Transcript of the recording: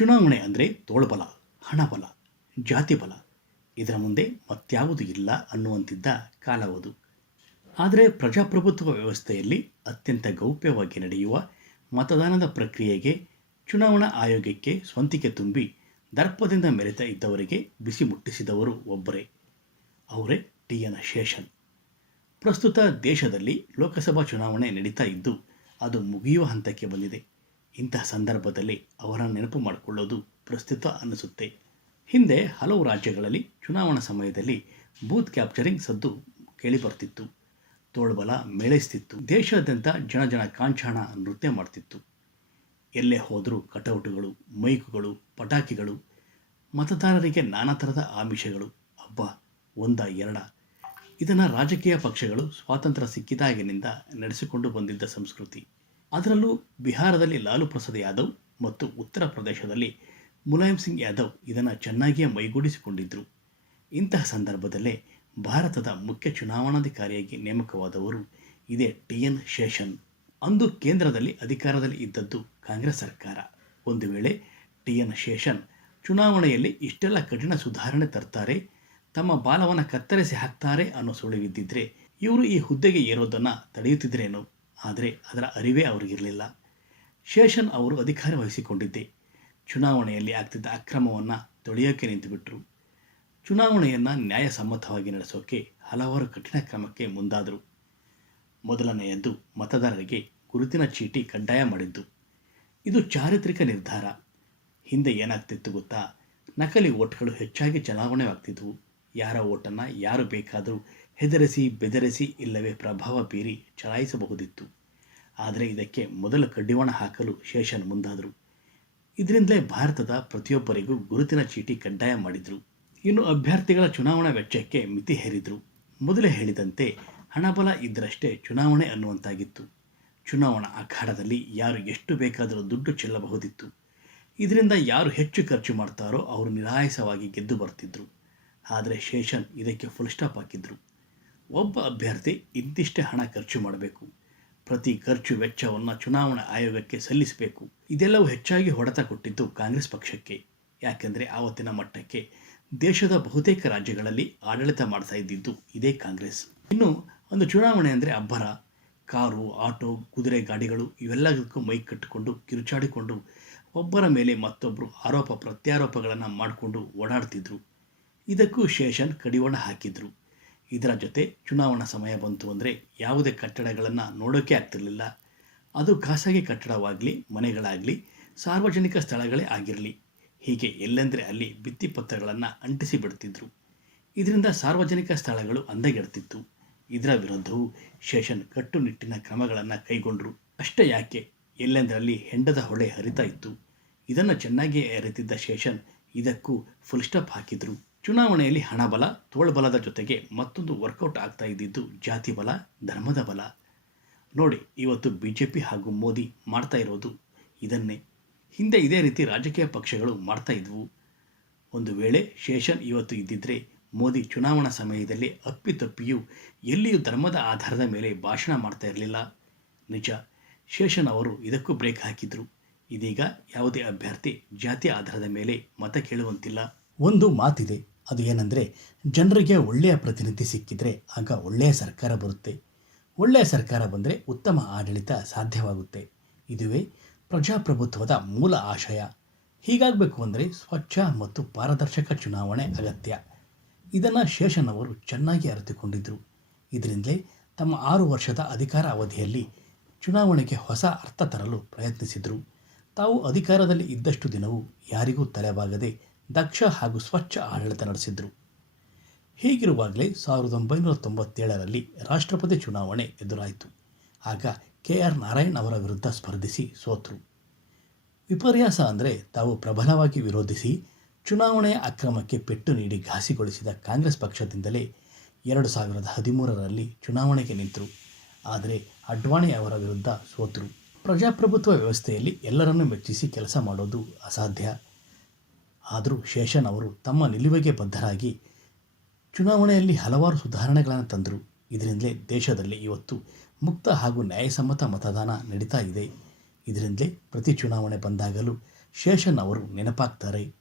ಚುನಾವಣೆ ಅಂದರೆ ತೋಳ್ಬಲ, ಹಣಬಲ ಜಾತಿ ಬಲ ಇದರ ಮುಂದೆ ಮತ್ಯಾವುದು ಇಲ್ಲ ಅನ್ನುವಂತಿದ್ದ ಕಾಲವದು ಆದರೆ ಪ್ರಜಾಪ್ರಭುತ್ವ ವ್ಯವಸ್ಥೆಯಲ್ಲಿ ಅತ್ಯಂತ ಗೌಪ್ಯವಾಗಿ ನಡೆಯುವ ಮತದಾನದ ಪ್ರಕ್ರಿಯೆಗೆ ಚುನಾವಣಾ ಆಯೋಗಕ್ಕೆ ಸ್ವಂತಿಕೆ ತುಂಬಿ ದರ್ಪದಿಂದ ಮೆರೆತ ಇದ್ದವರಿಗೆ ಬಿಸಿ ಮುಟ್ಟಿಸಿದವರು ಒಬ್ಬರೇ. ಅವರೇ ಟಿ ಎನ್ ಶೇಷನ್. ಪ್ರಸ್ತುತ ದೇಶದಲ್ಲಿ ಲೋಕಸಭಾ ಚುನಾವಣೆ ನಡೀತಾ ಇದ್ದು ಅದು ಮುಗಿಯುವ ಹಂತಕ್ಕೆ ಬಂದಿದೆ. ಇಂತಹ ಸಂದರ್ಭದಲ್ಲಿ ಅವರನ್ನು ನೆನಪು ಮಾಡಿಕೊಳ್ಳೋದು ಪ್ರಸ್ತುತ ಅನ್ನಿಸುತ್ತೆ. ಹಿಂದೆ ಹಲವು ರಾಜ್ಯಗಳಲ್ಲಿ ಚುನಾವಣಾ ಸಮಯದಲ್ಲಿ ಬೂತ್ ಕ್ಯಾಪ್ಚರಿಂಗ್ ಸದ್ದು ಕೇಳಿಬರ್ತಿತ್ತು. ತೋಳ್ಬಲ ಮೇಳೈಸ್ತಿತ್ತು. ದೇಶಾದ್ಯಂತ ಜನ ಜನ ಕಾಂಚಾಣ ನೃತ್ಯ ಮಾಡ್ತಿತ್ತು. ಎಲ್ಲೇ ಹೋದರೂ ಕಟೌಟುಗಳು, ಮೈಕುಗಳು, ಪಟಾಕಿಗಳು, ಮತದಾರರಿಗೆ ನಾನಾ ಥರದ ಆಮಿಷಗಳು. ಹಬ್ಬ ಒಂದ, ಎರಡ. ಇದನ್ನು ರಾಜಕೀಯ ಪಕ್ಷಗಳು ಸ್ವಾತಂತ್ರ್ಯ ಸಿಕ್ಕಿದಾಗಿನಿಂದ ನಡೆಸಿಕೊಂಡು ಬಂದಿದ್ದ ಸಂಸ್ಕೃತಿ. ಅದರಲ್ಲೂ ಬಿಹಾರದಲ್ಲಿ ಲಾಲು ಪ್ರಸಾದ್ ಯಾದವ್ ಮತ್ತು ಉತ್ತರ ಪ್ರದೇಶದಲ್ಲಿ ಮುಲಾಯಂ ಸಿಂಗ್ ಯಾದವ್ ಇದನ್ನು ಚೆನ್ನಾಗಿಯೇ ಮೈಗೂಡಿಸಿಕೊಂಡಿದ್ದರು ಇಂತಹ ಸಂದರ್ಭದಲ್ಲೇ ಭಾರತದ ಮುಖ್ಯ ಚುನಾವಣಾಧಿಕಾರಿಯಾಗಿ ನೇಮಕವಾದವರು ಇದೇ ಟಿ ಎನ್ ಶೇಷನ್. ಅಂದು ಕೇಂದ್ರದಲ್ಲಿ ಅಧಿಕಾರದಲ್ಲಿ ಇದ್ದದ್ದು ಕಾಂಗ್ರೆಸ್ ಸರ್ಕಾರ. ಒಂದು ವೇಳೆ ಟಿ ಎನ್ ಶೇಷನ್ ಚುನಾವಣೆಯಲ್ಲಿ ಇಷ್ಟೆಲ್ಲ ಕಠಿಣ ಸುಧಾರಣೆ ತರ್ತಾರೆ, ತಮ್ಮ ಬಾಲವನ್ನು ಕತ್ತರಿಸಿ ಹಾಕ್ತಾರೆ ಅನ್ನೋ ಸುಳಿವಿದ್ದಿದ್ರೆ ಇವರು ಈ ಹುದ್ದೆಗೆ ಏರೋದನ್ನು ತಡೆಯುತ್ತಿದ್ರೇನೋ? ಆದರೆ ಅದರ ಅರಿವೇ ಅವರಿಗಿರಲಿಲ್ಲ ಶೇಷನ್ ಅವರು ಅಧಿಕಾರ ವಹಿಸಿಕೊಂಡಿದ್ದೆ. ಚುನಾವಣೆಯಲ್ಲಿ ಆಗ್ತಿದ್ದ ಅಕ್ರಮವನ್ನು ತೊಳೆಯೋಕೆ ನಿಂತುಬಿಟ್ರು. ಚುನಾವಣೆಯನ್ನು ನ್ಯಾಯಸಮ್ಮತವಾಗಿ ನಡೆಸೋಕೆ ಹಲವಾರು ಕಠಿಣ ಕ್ರಮಕ್ಕೆ ಮುಂದಾದರು. ಮೊದಲನೆಯದ್ದು ಮತದಾರರಿಗೆ ಗುರುತಿನ ಚೀಟಿ ಕಡ್ಡಾಯ ಮಾಡಿದ್ದು. ಇದು ಚಾರಿತ್ರಿಕ ನಿರ್ಧಾರ. ಹಿಂದೆ ಏನಾಗ್ತಿತ್ತು ಗೊತ್ತಾ? ನಕಲಿ ಓಟ್ಗಳು ಹೆಚ್ಚಾಗಿ ಚಲಾವಣೆಯಾಗ್ತಿದ್ವು ಯಾರ ಓಟನ್ನು ಯಾರು ಬೇಕಾದರೂ ಹೆದರಿಸಿ ಬೆದರಿಸಿ ಇಲ್ಲವೇ ಪ್ರಭಾವ ಬೀರಿ ಚಲಾಯಿಸಬಹುದಿತ್ತು. ಆದರೆ ಇದಕ್ಕೆ ಮೊದಲ ಕಡ್ಡಿವಾಣ ಹಾಕಲು ಶೇಷನ್ ಮುಂದಾದರು. ಇದರಿಂದಲೇ ಭಾರತದ ಪ್ರತಿಯೊಬ್ಬರಿಗೂ ಗುರುತಿನ ಚೀಟಿ ಕಡ್ಡಾಯ ಮಾಡಿದರು. ಇನ್ನು ಅಭ್ಯರ್ಥಿಗಳ ಚುನಾವಣಾ ವೆಚ್ಚಕ್ಕೆ ಮಿತಿ ಹೇರಿದರು. ಮೊದಲೇ ಹೇಳಿದಂತೆ ಹಣಬಲ ಇದ್ದರಷ್ಟೇ ಚುನಾವಣೆ ಅನ್ನುವಂತಾಗಿತ್ತು. ಚುನಾವಣಾ ಅಖಾಡದಲ್ಲಿ ಯಾರು ಎಷ್ಟು ಬೇಕಾದರೂ ದುಡ್ಡು ಚೆಲ್ಲಬಹುದಿತ್ತು. ಇದರಿಂದ ಯಾರು ಹೆಚ್ಚು ಖರ್ಚು ಮಾಡ್ತಾರೋ ಅವರು ನಿರಾಯಸವಾಗಿ ಗೆದ್ದು ಬರ್ತಿದ್ರು. ಆದರೆ ಶೇಷನ್ ಇದಕ್ಕೆ ಫುಲ್ ಸ್ಟಾಪ್ ಹಾಕಿದ್ರು. ಒಬ್ಬ ಅಭ್ಯರ್ಥಿ ಇಂತಿಷ್ಟೇ ಹಣ ಖರ್ಚು ಮಾಡಬೇಕು. ಪ್ರತಿ ಖರ್ಚು ವೆಚ್ಚವನ್ನು ಚುನಾವಣಾ ಆಯೋಗಕ್ಕೆ ಸಲ್ಲಿಸಬೇಕು. ಇದೆಲ್ಲವೂ ಹೆಚ್ಚಾಗಿ ಹೊಡೆತ ಕೊಟ್ಟಿದ್ದು ಕಾಂಗ್ರೆಸ್ ಪಕ್ಷಕ್ಕೆ. ಯಾಕೆಂದರೆ ಆವತ್ತಿನ ಮಟ್ಟಕ್ಕೆ ದೇಶದ ಬಹುತೇಕ ರಾಜ್ಯಗಳಲ್ಲಿ ಆಡಳಿತ ಮಾಡ್ತಾ ಇದ್ದಿದ್ದು ಇದೇ ಕಾಂಗ್ರೆಸ್. ಇನ್ನು ಒಂದು ಚುನಾವಣೆ ಅಂದರೆ ಅಬ್ಬರ. ಕಾರು, ಆಟೋ, ಕುದುರೆ ಗಾಡಿಗಳು ಇವೆಲ್ಲದಕ್ಕೂ ಮೈ ಕಟ್ಟಿಕೊಂಡು ಕಿರುಚಾಡಿಕೊಂಡು ಒಬ್ಬರ ಮೇಲೆ ಮತ್ತೊಬ್ಬರು ಆರೋಪ ಪ್ರತ್ಯಾರೋಪಗಳನ್ನು ಮಾಡಿಕೊಂಡು ಓಡಾಡ್ತಿದ್ರು. ಇದಕ್ಕೂ ಶೇಷನ್ ಕಡಿವಾಣ ಹಾಕಿದ್ರು. ಇದರ ಜೊತೆ ಚುನಾವಣಾ ಸಮಯ ಬಂತು ಅಂದರೆ ಯಾವುದೇ ಕಟ್ಟಡಗಳನ್ನು ನೋಡೋಕೆ ಆಗ್ತಿರಲಿಲ್ಲ. ಅದು ಖಾಸಗಿ ಕಟ್ಟಡವಾಗಲಿ, ಮನೆಗಳಾಗಲಿ, ಸಾರ್ವಜನಿಕ ಸ್ಥಳಗಳೇ ಆಗಿರಲಿ. ಹೀಗೆ ಎಲ್ಲೆಂದರೆ ಅಲ್ಲಿ ಭಿತ್ತಿಪತ್ರಗಳನ್ನು ಅಂಟಿಸಿ ಬಿಡ್ತಿದ್ರು. ಇದರಿಂದ ಸಾರ್ವಜನಿಕ ಸ್ಥಳಗಳು ಅಂದಗೆಡ್ತಿತ್ತು. ಇದರ ವಿರುದ್ಧವೂ ಶೇಷನ್ ಕಟ್ಟುನಿಟ್ಟಿನ ಕ್ರಮಗಳನ್ನು ಕೈಗೊಂಡರು. ಅಷ್ಟೇ ಯಾಕೆ? ಎಲ್ಲೆಂದರಲ್ಲಿ ಹೆಂಡದ ಹೊಳೆ ಹರಿತಾ ಇತ್ತು. ಇದನ್ನು ಚೆನ್ನಾಗಿ ಅರಿತಿದ್ದ ಶೇಷನ್ ಇದಕ್ಕೂ ಫುಲ್ ಸ್ಟಾಪ್ ಹಾಕಿದ್ರು. ಚುನಾವಣೆಯಲ್ಲಿ ಹಣಬಲ, ತೋಳ್ಬಲದ ಜೊತೆಗೆ ಮತ್ತೊಂದು ವರ್ಕೌಟ್ ಆಗ್ತಾ ಇದ್ದಿದ್ದು ಜಾತಿ ಬಲ, ಧರ್ಮದ ಬಲ. ನೋಡಿ, ಇವತ್ತು ಬಿ ಜೆ ಪಿ ಹಾಗೂ ಮೋದಿ ಮಾಡ್ತಾ ಇರೋದು ಇದನ್ನೇ. ಹಿಂದೆ ಇದೇ ರೀತಿ ರಾಜಕೀಯ ಪಕ್ಷಗಳು ಮಾಡ್ತಾ ಇದ್ವು. ಒಂದು ವೇಳೆ ಶೇಷನ್ ಇವತ್ತು ಇದ್ದಿದ್ದರೆ ಮೋದಿ ಚುನಾವಣಾ ಸಮಯದಲ್ಲಿ ಅಪ್ಪಿತಪ್ಪಿಯೂ ಎಲ್ಲಿಯೂ ಧರ್ಮದ ಆಧಾರದ ಮೇಲೆ ಭಾಷಣ ಮಾಡ್ತಾ ಇರಲಿಲ್ಲ. ನಿಜ, ಶೇಷನ್ ಅವರು ಇದಕ್ಕೂ ಬ್ರೇಕ್ ಹಾಕಿದ್ರು. ಇದೀಗ ಯಾವುದೇ ಅಭ್ಯರ್ಥಿ ಜಾತಿ ಆಧಾರದ ಮೇಲೆ ಮತ ಕೇಳುವಂತಿಲ್ಲ. ಒಂದು ಮಾತಿದೆ ಅದು ಏನಂದರೆ, ಜನರಿಗೆ ಒಳ್ಳೆಯ ಪ್ರತಿನಿಧಿ ಸಿಕ್ಕಿದರೆ ಆಗ ಒಳ್ಳೆಯ ಸರ್ಕಾರ ಬರುತ್ತೆ. ಒಳ್ಳೆಯ ಸರ್ಕಾರ ಬಂದರೆ ಉತ್ತಮ ಆಡಳಿತ ಸಾಧ್ಯವಾಗುತ್ತೆ. ಇದುವೇ ಪ್ರಜಾಪ್ರಭುತ್ವದ ಮೂಲ ಆಶಯ. ಹೀಗಾಗಬೇಕು ಅಂದರೆ ಸ್ವಚ್ಛ ಮತ್ತು ಪಾರದರ್ಶಕ ಚುನಾವಣೆ ಅಗತ್ಯ. ಇದನ್ನು ಶೇಷನ್ ಅವರು ಚೆನ್ನಾಗಿ ಅರಿತುಕೊಂಡಿದ್ದರು ಇದರಿಂದಲೇ ತಮ್ಮ ಆರು ವರ್ಷದ ಅಧಿಕಾರ ಅವಧಿಯಲ್ಲಿ ಚುನಾವಣೆಗೆ ಹೊಸ ಅರ್ಥ ತರಲು ಪ್ರಯತ್ನಿಸಿದರು. ತಾವು ಅಧಿಕಾರದಲ್ಲಿ ಇದ್ದಷ್ಟು ದಿನವೂ ಯಾರಿಗೂ ತಲೆಬಾಗದೆ ದಕ್ಷ ಹಾಗೂ ಸ್ವಚ್ಛ ಆಡಳಿತ ನಡೆಸಿದರು. ಹೀಗಿರುವಾಗಲೇ ಸಾವಿರದ ಒಂಬೈನೂರ ತೊಂಬತ್ತೇಳರಲ್ಲಿ ರಾಷ್ಟ್ರಪತಿ ಚುನಾವಣೆ ಎದುರಾಯಿತು. ಆಗ ಕೆ ಆರ್ ನಾರಾಯಣ್ ಅವರ ವಿರುದ್ಧ ಸ್ಪರ್ಧಿಸಿ ಸೋತರು. ವಿಪರ್ಯಾಸ ಅಂದರೆ ತಾವು ಪ್ರಬಲವಾಗಿ ವಿರೋಧಿಸಿ ಚುನಾವಣೆಯ ಅಕ್ರಮಕ್ಕೆ ಪೆಟ್ಟು ನೀಡಿ ಘಾಸಿಗೊಳಿಸಿದ ಕಾಂಗ್ರೆಸ್ ಪಕ್ಷದಿಂದಲೇ ಎರಡು ಸಾವಿರದ ಹದಿಮೂರರಲ್ಲಿ ಚುನಾವಣೆಗೆ ನಿಂತರು. ಆದರೆ ಅಡ್ವಾಣಿ ಅವರ ವಿರುದ್ಧ ಸೋತರು. ಪ್ರಜಾಪ್ರಭುತ್ವ ವ್ಯವಸ್ಥೆಯಲ್ಲಿ ಎಲ್ಲರನ್ನೂ ಮೆಚ್ಚಿಸಿ ಕೆಲಸ ಮಾಡೋದು ಅಸಾಧ್ಯ. ಆದರೂ ಶೇಷನ್ ಅವರು ತಮ್ಮ ನಿಲುವಿಗೆ ಬದ್ಧರಾಗಿ ಚುನಾವಣೆಯಲ್ಲಿ ಹಲವಾರು ಸುಧಾರಣೆಗಳನ್ನು ತಂದರು. ಇದರಿಂದಲೇ ದೇಶದಲ್ಲಿ ಇವತ್ತು ಮುಕ್ತ ಹಾಗೂ ನ್ಯಾಯಸಮ್ಮತ ಮತದಾನ ನಡೀತಾ ಇದೆ. ಇದರಿಂದಲೇ ಪ್ರತಿ ಚುನಾವಣೆ ಬಂದಾಗಲೂ ಶೇಷನ್ ಅವರು ನೆನಪಾಗ್ತಾರೆ.